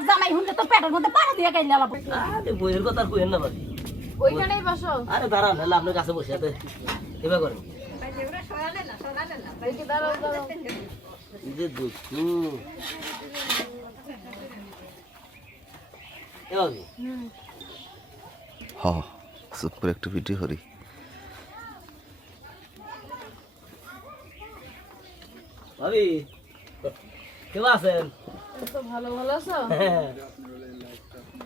তোর জামাই হুনলে তোর পেটের মধ্যে পাড়া দিয়ে গাইলে আলাপ আরে বইয়ের কথা আর কইেন না ভাবি ওইখানেই বসো। আরে দাঁড়ান নাহলে আপনার কাছে বসে আছে এবার করেন। যে দুষ্টু এ ভাবি চুপ করে একটু ভিডিও করি। ভাবি কেমন আছেন? তো ভালো ভালো আছো? হ্যাঁ।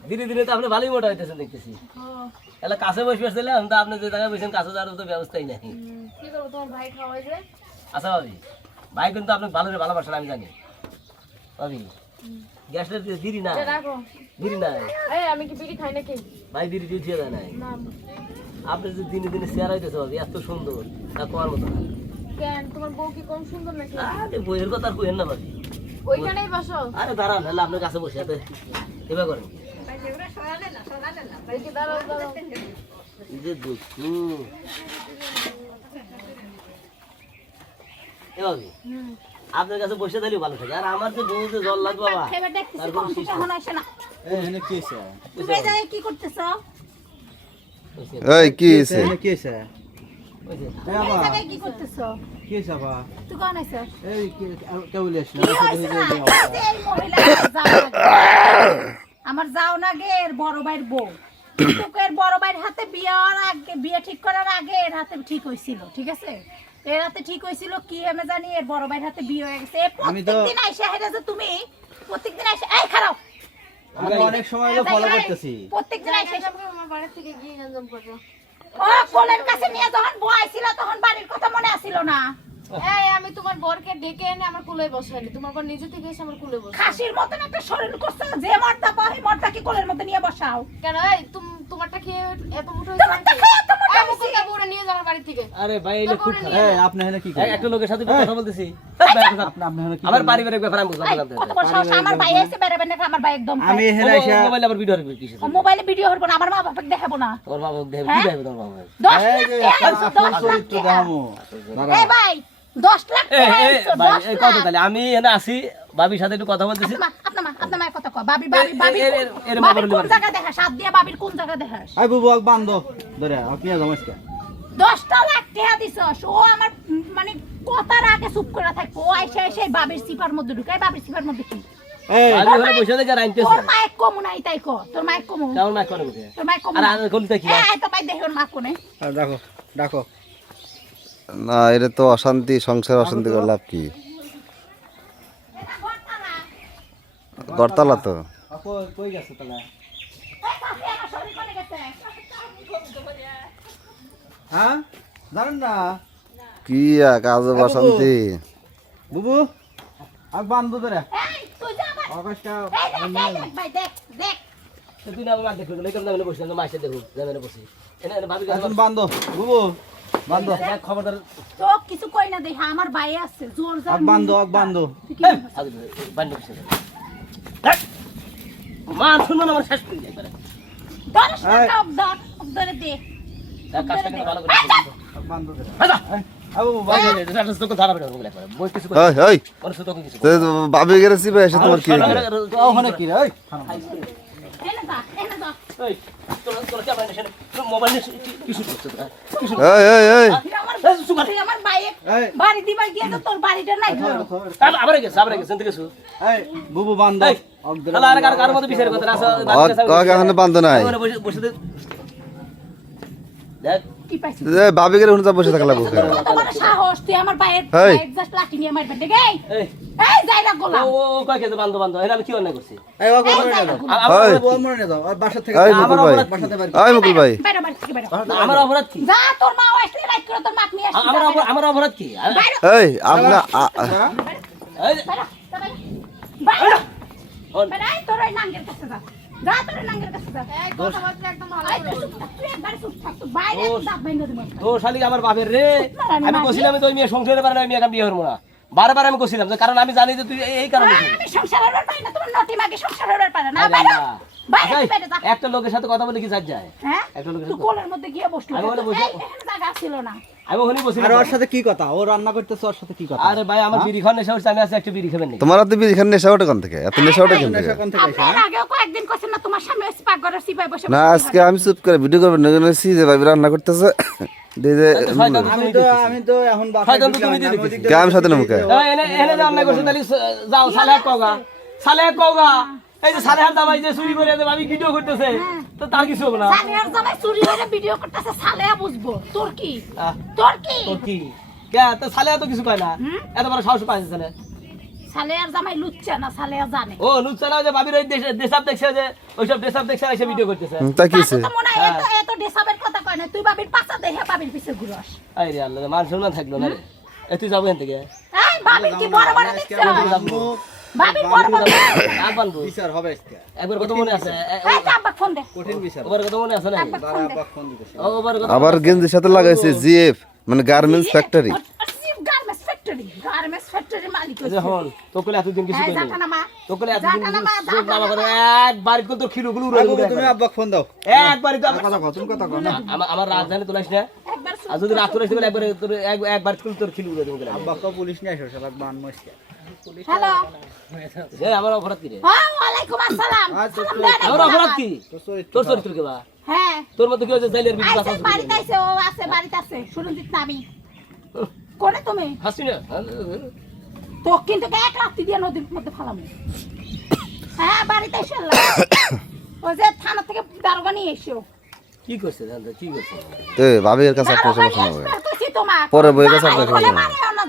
ধীরে ধীরে তো আপনি ভালোই মোটা হইতেছেন দেখতেছি। এলা কাছে বসে বসছিলাম তো আপনি যে জায়গায় বসেন কাছে যাওয়ার তো ব্যবস্থাই নাই। হুম, কি করব তোমার ভাই খাওয়াই যে আচ্ছা ভাবি। ভাই কিন্তু আপনি ভালো ভালোবাসেন আমি জানি। ভাবি গ্যাসটা না? এই আমি কি বিড়ি খাই নাকি? ভাই দিদি দিয়ে দিয়ে না। আপনি যে দিনে দিনে শেয়ার হইতেছে ভাবি এত সুন্দর। তা কোয়ার মতো না। কেন? তোমার বউ কি কম সুন্দর নাকি? আরে বইয়ের কথা আর কইেন না ভাবি। ওইখানেই বসো। আরে দাঁড়ান নাহলে আপনার কাছে বসে আছে এবার করেন আপনার কাছে বসে থাকলেও ভালো থাকে। আর আমার যে বউ যে জল লাগবে বাবা তার কোনো না। কি কি করতেছ? এই কি কি কি করতেছ? কি হয়েছে তুই কোন আছিস এই কি- কেউ বলে আসলে? কি হয়েছে? না? এই মহিলা আমার যাও না গে এর বড় ভাইয়ের বউ। তোকে এর বড় ভাইয়ের হাতে বিয়ের আগে বিয়ে ঠিক করার আগে এর হাতে ঠিক হয়েছিল ঠিক আছে? এর হাতে ঠিক হয়েছিল কি আমি জানি এর বড় ভাইয়ের হাতে বিয়ে হয়ে গেছে। প্রত্যেকদিন আইসা হেরে যে তুমি প্রত্যেকদিন আইসা এই খারাপ। আমি অনেক সময় ফলো করতেছি। প্রত্যেকদিন আইসা আমার বাড়ি থেকে গিয়ে গঞ্জাম করো ও কোলের কাছে নিয়ে যখন বউ তখন বাড়ির কথা মনে আসিল না। এই আমি তোমার বরকে ডেকে এনে আমার কুলে বসাইনি। তোমার বর নিজে থেকে এসে আমার কুলে বসাই খাসির মতন একটা শরীর করছে যে মর্দা পাই মর্দা কি কোলের মধ্যে নিয়ে বসাও। কেন? এই তোমারটা খেয়ে এত মুঠো খেয়ে এত মোটা এই মুকুলদা বউরে নিয়ে যাও বাড়ি থেকে। আরে ভাই এলে খুব খারাপ। আপনি এখানে কি করেন একটা লোকের সাথে কথা বলতেছি। আপনি আপনি এখানে কি আমার পারিবারিক ব্যাপার আমি বুঝলাম এই, কত বড় সাহস আমার ভাই এসে বেরোবে না আমার ভাই একদম আমি এখানে এসে মোবাইল আবার ভিডিও হবে কিসে মোবাইলে ভিডিও হরবো না আমার মা বাবাকে দেখাবো না। তোর বাবা দেখবে? হ্যাঁ? কি দেখবে তোর বাবা লাখ টাকা চরিত্র। এই ভাই লাখ টাকা। তাহলে? আমি এখানে আসি সাথে একটু কথা বলতেছি। আপনার মা, আপনার মা, মায়ের কথা কও। বাবি, বাবি, বাবি এর- এর বাবির কোন জায়গা দেখাস? হাত দিয়ে বাবির কোন জায়গা দেখাস? আই বুবু এক বান্ধব। ধরে আপনি দশটা লাখ টাকা দিছস। ও আমার মানে কথার আগে চুপ করে থাকব। ও আইসা এসে বাবির সিপার মধ্যে ঢুকায়। বাবির সিপার মধ্যে কি? তোর মায়ের কমু নাই তাই কো। তোর মায়ের কমু। তোর মায়ের কমু আর না। আর কলিতে কি এই, এই তো ভাই দেখে মা কোনে। না এটা তো অশান্তি সংসার অশান্তি করে লাভ কি গড়তলা তো কই গেছে তাহলে হ্যাঁ? জানেন না? কি এক আজব বুবু। আর বান্ধব ধরে। তুই যা আবার। অগস্টটা এই, দেখ, এই, দেখ, ভাই, দেখ, দেখ। তুই না আমার দেখো এই কারণে আমি বসে মাসে দেখো জামেনে বসি। এনে এনে ভাবি এখন বান্ধব বুবু বান্ধব খবরদার তো কিছু কই না দেখা আমার ভাই আছে জোর জোর বান্ধব বান্ধব তুই কি এই, আগে বান্ডু বসে দেখ মা শুনো আমার শেষ করে দে। ধরে আচ্ছা। এই, আ বুবু ভাই, বান্ধব এই, এটা তো তোকে ধরা পড়ে ওগুলো একবারে। বই কিছু করে। ওই ওই ওর সাথে তোকে কিছু তো বাবি গেছি ভাই এসে তোমার কি হইল? ওখানে কি রে এই এনে যা, এনে যা। এই, তোর- তোর ক্যামেরা নিয়ে এসে নে। তোর মোবাইল নিয়ে এসে- কি- কি শুরু করছ তোরা? কি শুরু- এই এই এই তুই আমার এই, সুগার। তুই আমার ভাইয়ের এই বাড়ি দিবার গিয়ে তো তোর বাড়িটা নাই ধরো। আবার- আবার গেছে, আবার গেছে, এদিকে এসো। এই বুবু বান্ধব এই, তাহলে আর কার- কক বসে- সাহস, তুই আমার লাঠি নিয়ে মারবে। এই, এই, ও, কয় এরা আমি কি অন্যায় করছি? এই না দাও। আমার? মরে দাও। আর থেকে আমার অপরাধ বাসাতে বাড়ি এই মুকুল ভাই। বাইরে, বাইরে থেকে বাইরে। আমার অপরাধ কি? যা, তোর মা আসলে রাইত করে তোর মাকে নিয়ে আসবি, আমার অপরাধ- আমার অপরাধ কি? এই আপনা আ- আ-? এই, বাইরে, যা, বাইরে। বাইরে। এই, নাঙ্গের কাছে যা। যা, তোর নাঙ্গের কাছে যা। এই কথাবার্তা একদম ভালো তুই চুপ থাক, তুই একবারে চুপ থাক, তুই বাইরে দাঁত ভেঙে দিবো। তো শালি আমার বাপের রে আমি মারি। কছিলাম তো ওই মেয়ে সংসারে পারে না মেয়ে এখন বিয়ে না বারবার আমি যে কারণ আমি জানি যে তুই এই- কারণে আমি সংসারের ব্যাপার পারি না, তোমার নটি মাকে সংসারের ব্যাপার পারে না। বাইরে, আল্লাহ। বাইরে, আচ্ছা। একটা লোকের সাথে কথা বলে কি যায় হ্যাঁ? একটা লোকের সাথে- কোলের মধ্যে গিয়ে বসলি। আমি বলে বসে- জায়গা ছিল না। আমি ওখানে বসি আর ওর সাথে কি কথা? ও রান্না করতেছে ওর সাথে কি কথা? আরে ভাই আমার বিড়ি খাওয়ার নেশা হচ্ছে আমি আজকে একটা বিড়ি খাবেন নাকি তোমার হাতে বিড়ি খান নেশা ওটা কোন থেকে? এত নেশা ওটা কোন থেকে? নেশা কোন থেকে আইছে, আপনার হ্যাঁ? আগেও কয়েকদিন কইছেন না তোমার সামনে স্পাক করে সিপাই বসে না আজকে আমি চুপ করে ভিডিও না যে ভাবি রান্না করতেছে। আমি তো আমি তো এখন বাসায় তুমি দিয়ে সাথে মুখে এনে এনে যে করছে তাহলে যাও সালেহাত কওগা। সালেহাত কওগা। এই যে সালেহাত দামাই যে চুরি করে দেবে আমি ভিডিও করতেছে। তো তার কিছু হবে না। সালেহার জামাই চুরি করে ভিডিও করতেছে সালেহা বুঝব। তোর কি? তোর কি? তোর কি? কে? তো সালেহা তো কিছু কয় না। এত বড় সাহস পাইছে না সালেহার জামাই লুচ্চা না জানে। ও যে ওই দেশে দেশাপ দেখছে যে ওইসব দেশাপ দেখছে এসে ভিডিও করতেছে। তা কি হইছে? মনে হয় এত এত ডেসাবের কথা কয় না তুই বাবির দেখে বাবির পিছে ঘুরস। আল্লাহ মান থাকল না এ তুই যাব এখান থেকে? এই বাবির কি বড় বড় দেখছ বাবির বড় বড় আর বানবো বিচার হবে একবার কত মনে আছে? এ- এই আব্বা ফোন দে। কঠিন বিচার। কত মনে আছে না ফোন দিতেছে। ও ওবার কত আবার গেঞ্জির সাথে লাগাইছে জিএফ মানে গার্মেন্টস ফ্যাক্টরি আমার- তুমি কথা কও না? আমার আমার রাজধানী তোলাইস না। আর যদি রাত একবার তোর একবার করে তোর খিলু উড়ে দেবো আব্বা কও পুলিশ নিয়ে আসো বান মস্কে হ্যালো। আমার অপরাধ কি রে? হ্যাঁ ওয়ালাইকুম আসসালাম। আচ্ছা, আমার অপরাধ কি? তোর চরিত্র কে বা? হ্যাঁ। তোর মধ্যে কি জাইলের বিদ্যুৎ আইসে বাড়িতে আইসে ও আছে বাড়িতে আছে। শুনুন দিত না আমি। কোনে তুমি? হাসি না। তো কিন্তু এক রাত্রি দিয়ে নদীর মধ্যে ফালাম হ্যাঁ বাড়িতে এসে। ওই যে থানা থেকে দারোগা নিয়ে এসো কি করছে জানতে কি করছে তো ভাবির কাছে আপনার সমস্যা হবে। পরে বইয়ের কাছে আপনার সমস্যা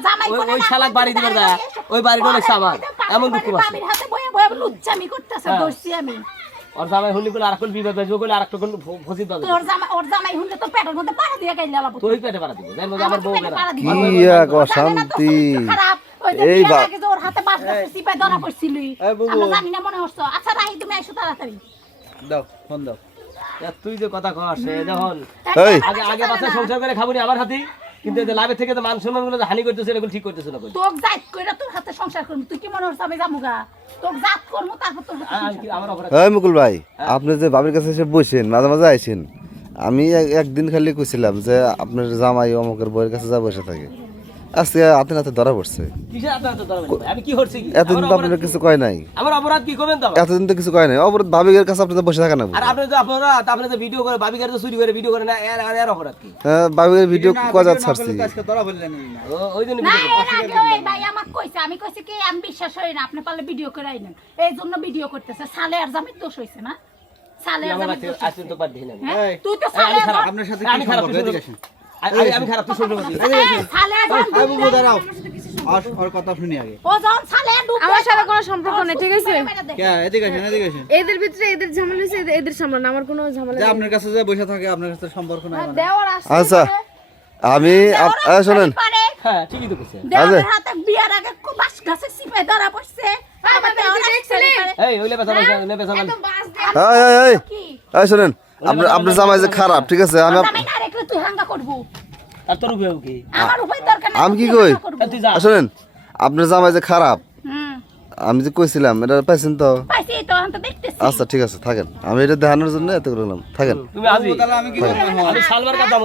জামাই ওই- শালাক বাড়ি দিবে না। ওই বাড়িটা অনেক সাবান। এমন দুঃখ বাড়ির পাচ্ছে। বাবির হাতে বয়ে বয়ে লুচ্চামি করতেছে, হ্যাঁ। আমি। ওর জামাই হলি আরেকজন বাজবে আরেকটা কোন তোর জামাই- ওর জামাই হুনলে তো পেটের মধ্যে পাড়া দিয়ে গাইলে। তোরই পেটে পাড়া দিব যে আমার বউ। কি এক তোর অশান্তি এই বা- ওর হাতে ধরা আমরা জানি না মনে হচ্ছে। আচ্ছা, রাহি, তুমি এসো তাড়াতাড়ি। দাও ফোন দাও তুই যে কথা কস সে যখন আগে আগে বাচ্চা সংসার করে খাব নি আমার হাতি কিন্তু এতে লাভের থেকে তো মান সম্মানগুলো হানি করতেছে এগুলো ঠিক করতেছে না তোক জাত কইরা তোর হাতে সংসার করব তুই কি মনে হচ্ছে আমি তোক জাত করব তারপর তোর আমার অপরাধ। এই মুকুল ভাই আপনি যে বাবির কাছে এসে বসেন মাঝে মাঝে আইসেন আমি এক- একদিন খালি কইছিলাম যে আপনার জামাই অমুকের বইয়ের কাছে যা বসে থাকে। আজকে হাতে ধরা পড়ছে। আপনার তো দরকার নেই? আমি কি করছি কি? এতদিন তো আপনার কিছু কয় নাই। আমার অপরাধ কি করবেন তো এতদিন তো কিছু কয় নাই। অপরাধ ভাবিকের কাছে আপনি তো বসে থাকেন না আর আপনি তো আপনারা আপনি তো ভিডিও করে বাবি গাড়ি চুরি করে ভিডিও করে না এর আর এর অপরাধ কি? হ্যাঁ, ভাবিকের ভিডিও না, কজা ছাড়ছি। করলে তো আজকে ধরা ফেললেন না। ও- ওই জন্য না এর আগে ওই ভাই আমাকে কইছে আমি কইছি কি আমি বিশ্বাস হই না আপনি পারলে ভিডিও করে আইনেন এই জন্য ভিডিও করতেছে। সালে আর জামির দোষ হইছে না? সালে আর জামির দোষ আজকে তো পারছি না আমি। হ্যাঁ? তুই তো সালে। আপনার সাথে কি সম্পর্ক? আমি আমি খারাপ তুই বুবু দাঁড়াও। আর ওর কথা শুনি আগে। আমার সাথে কোনো সম্পর্ক নেই ঠিক আছে? কে এদিকে আসেন এদিকে আসেন। এদের ভিতরে এদের ঝামেলা হয়েছে এদের- সামলান আমার কোনো ঝামেলা নেই। আপনার কাছে যে বসে থাকে আপনার কাছে সম্পর্ক নাই মানে। দেওয়ার আসছে আচ্ছা আমি শোনেন। হ্যাঁ ঠিকই তো করছে দেওয়ার আচ্ছা। হাতে বিয়ার আগে খুব বাস গাছে সিপাই ধরা পড়ছে। শোনেন আপনার আপনার জামাই যে খারাপ ঠিক আছে? আমি আমি তুই হাঙ্গা করব। আর তোর উপায় কি? আমার উপায় দরকার নেই আমি কি কই? হাঙ্গা তুই যা। এই আপনার জামাই যে খারাপ আমি যে কইছিলাম এটা পাইছেন তো? পাইছি তো আমি তো দেখতেছি। আচ্ছা ঠিক আছে থাকেন। আমি এটা দেখানোর জন্য এত করলাম থাকেন। তুমি আজি তাহলে আমি কি করব? আমি সালবার যাব